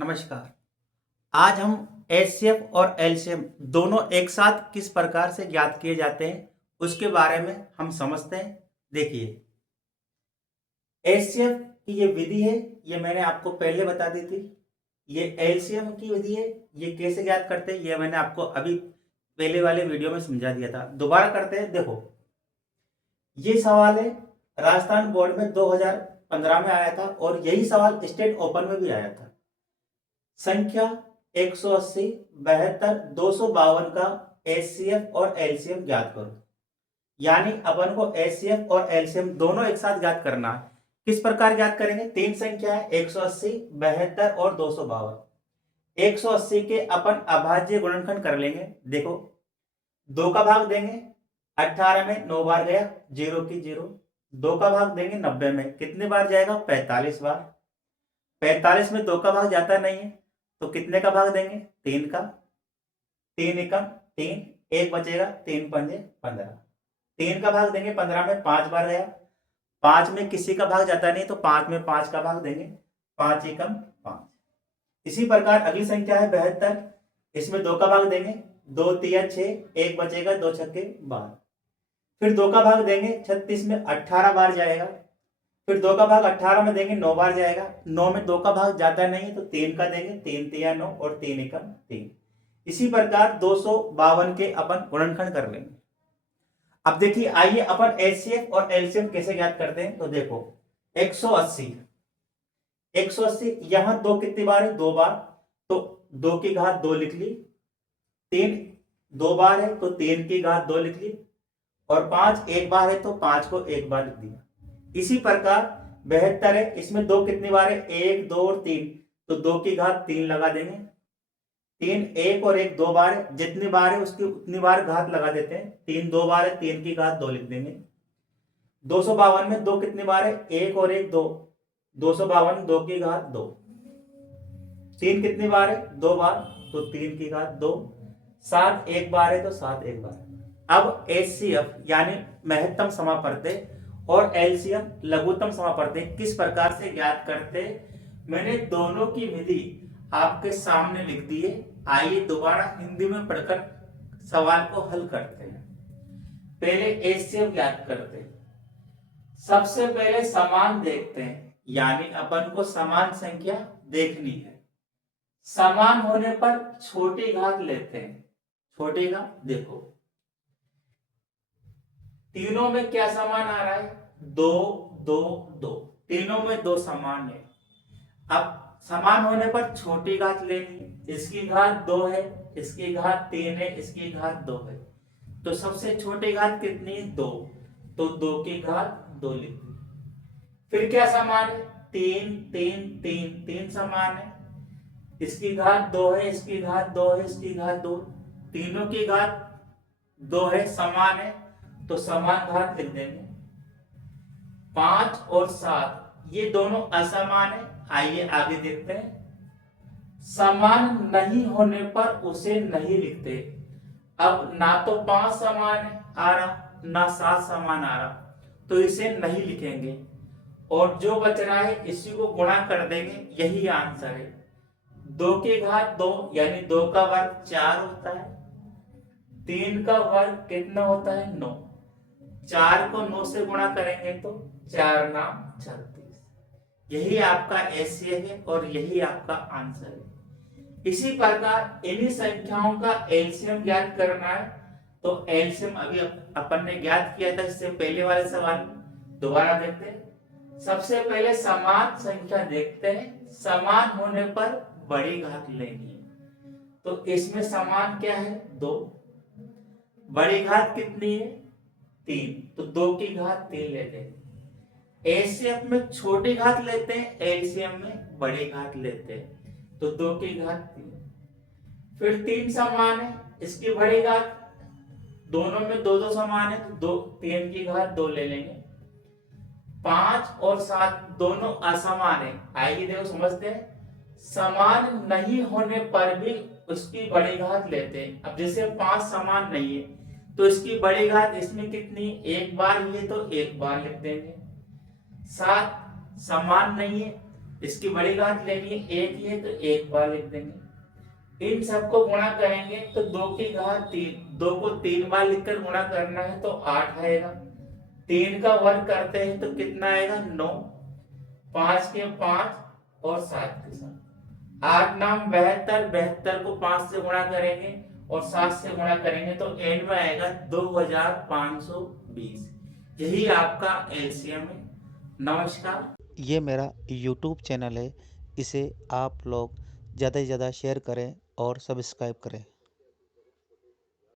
नमस्कार। आज हम एचसीएफ और एलसीएम दोनों एक साथ किस प्रकार से ज्ञात किए जाते हैं उसके बारे में हम समझते हैं। देखिए, एचसीएफ की ये विधि है, ये मैंने आपको पहले बता दी थी। ये एलसीएम की विधि है, ये कैसे ज्ञात करते हैं ये मैंने आपको अभी पहले वाले वीडियो में समझा दिया था। दोबारा करते हैं। देखो, ये सवाल है, राजस्थान बोर्ड में 2015 में आया था और यही सवाल स्टेट ओपन में भी आया था। संख्या 180, 72, 252 का एचसीएफ और एलसीएम ज्ञात करो। यानी अपन को एचसीएफ और एलसीएम दोनों एक साथ ज्ञात करना है। किस प्रकार ज्ञात करेंगे? तीन संख्या है, 180, 72 और 252। 180 के अपन अभाज्य गुणनखंड कर लेंगे। देखो, 2 का भाग देंगे 18 में, 9 बार गया, 0 की 0। 2 का भाग देंगे 90 में, कितने बार जाएगा? 45 बार। 45 में 2 का भाग जाता नहीं है, तो कितने का भाग देंगे? 3 का। 3 एकम 3, 1 बचेगा, 3 पंजे 15। 3 का भाग देंगे 15 में, 5 बार गया। 5 में किसी का भाग जाता नहीं, तो 5 में 5 का भाग देंगे, 5 एकम 5। इसी प्रकार अगली संख्या है 72, इसमें 2 का भाग देंगे, 2 तिया 6, 1 बचेगा, 2 छक्के 12। फिर 2 का भाग देंगे 36 में, 18 बार जाएगा। फिर 2 का भाग 18 में देंगे, 9 बार जाएगा। 9 में 2 का भाग जाता नहीं है, तो 3 का देंगे, 3 तिया 9 और 3 एकम 3। इसी प्रकार 252 के अपन गुणनखंड कर लेंगे। अब देखिए, आइए अपन एचसीएफ और एलसीएम कैसे ज्ञात करते हैं। तो देखो, 180 यहां 2 कितनी बार है? 2 बार, तो 2 की घात 2 लिख ली। 3 2 बार है, तो 3 की घात 2 लिख ली। और 5 1 बार है, तो 5 को 1 बार लिख दिया। इसी प्रकार 72 है, इसमें 2 कितनी बार है? 1 2 और 3, तो 2 की घात 3 लगा देंगे। 3 1 और 1 2 बार है, जितनी बार है उसकी उतनी बार घात लगा देते हैं। 3 2 बार है, 3 की घात 2 लिख देंगे। 252 में 2 कितनी बार है? 1 और 1 2, 252 2 की घात 2। 3 कितनी बार है? 2 बार, तो 3 की घात 2। 7 1 बार है, तो 7 1 बार। अब एचसीएफ यानी महत्तम समापर्त्य और एलसीएम लघुत्तम समापर्त्य किस प्रकार से ज्ञात करते, मैंने दोनों की विधि आपके सामने लिख दी है। आइए दोबारा हिंदी में पढ़कर सवाल को हल करते हैं। पहले एचसीएफ ज्ञात करते हैं। सबसे पहले समान देखते हैं, यानी अपन को समान संख्या देखनी है। समान होने पर छोटी घात लेते हैं। छोटी घात देखो, तीनों में क्या समान आ रहा है? 2 2 2, तीनों में 2 समान है। अब समान होने पर छोटी घात लेनी, इसकी घात 2 है, इसकी घात 3 है, इसकी घात 2 है। तो सबसे छोटी घात कितनी है? 2, तो 2 की घात 2 लिख दी। फिर क्या समान है? 3 3 3, 3 समान है, इसकी घात 2 है, इसकी घात 2 है, इसकी घात 2, तीनों की घात 2 है, समान है, तो समान घात लिख देंगे। 5 और 7 ये दोनों असमान है। आइए आगे देखते हैं। समान नहीं होने पर उसे नहीं लिखते। अब ना तो 5 समान आ रहा, ना 7 समान आ रहा, तो इसे नहीं लिखेंगे और जो बच रहा है इसी को गुणा कर देंगे। यही आंसर है। 2 की घात 2 यानी 2 का वर्ग 4 होता है। 3 का वर्ग कितना होता है? 9। 4 को 9 से गुणा करेंगे तो 4 नाम 36। यही आपका एचसीएफ है और यही आपका आंसर है। इसी प्रकार इन्हीं संख्याओं का एलसीएम ज्ञात करना है। तो एलसीएम अभी अपन ने ज्ञात किया था इससे पहले वाले सवाल में। दोबारा देखते हैं। सबसे पहले समान संख्या देखते हैं। समान होने पर बड़ी घात लेनी है, तो इसमें समान क्या है? 2। बड़ी घात कितनी है? 3, तो 2 की घात 3 लेते हैं। एचसीएफ में छोटी घात लेते हैं, एलसीएम में बड़ी घात लेते हैं, तो 2 की घात 3। फिर 3 समान है, इसकी बड़ी घात, दोनों में 2 2 समान है, तो 3 की घात 2 ले लेंगे। 5 और 7 दोनों असमान है। आइए देखो समझते हैं। समान नहीं होने पर भी उसकी बड़ी घात लेते हैं। अब जैसे 5 समान नहीं है, तो इसकी बड़ी घात इसमें कितनी? 1 बार ही है, तो 1 बार लिख देंगे। 7 समान नहीं है, इसकी बड़ी घात लेनी है, एक ही है तो एक बार लिख देंगे। इन सबको गुणा करेंगे तो 2 की घात 3, 2 को 3 बार लिखकर गुणा करना है तो 8 आएगा। 3 का वर्ग करते हैं तो कितना आएगा 9, 5 के 5 और 7 के 7, 8 नाम 72, 72 को 5 से गुणा करेंगे और 7 से गुणा करेंगे तो एंड में आएगा 2520। यही आपका एलसीएम है। नमस्कार। ये मेरा यूट्यूब चैनल है, इसे आप लोग ज़्यादा से ज़्यादा शेयर करें और सब्सक्राइब करें।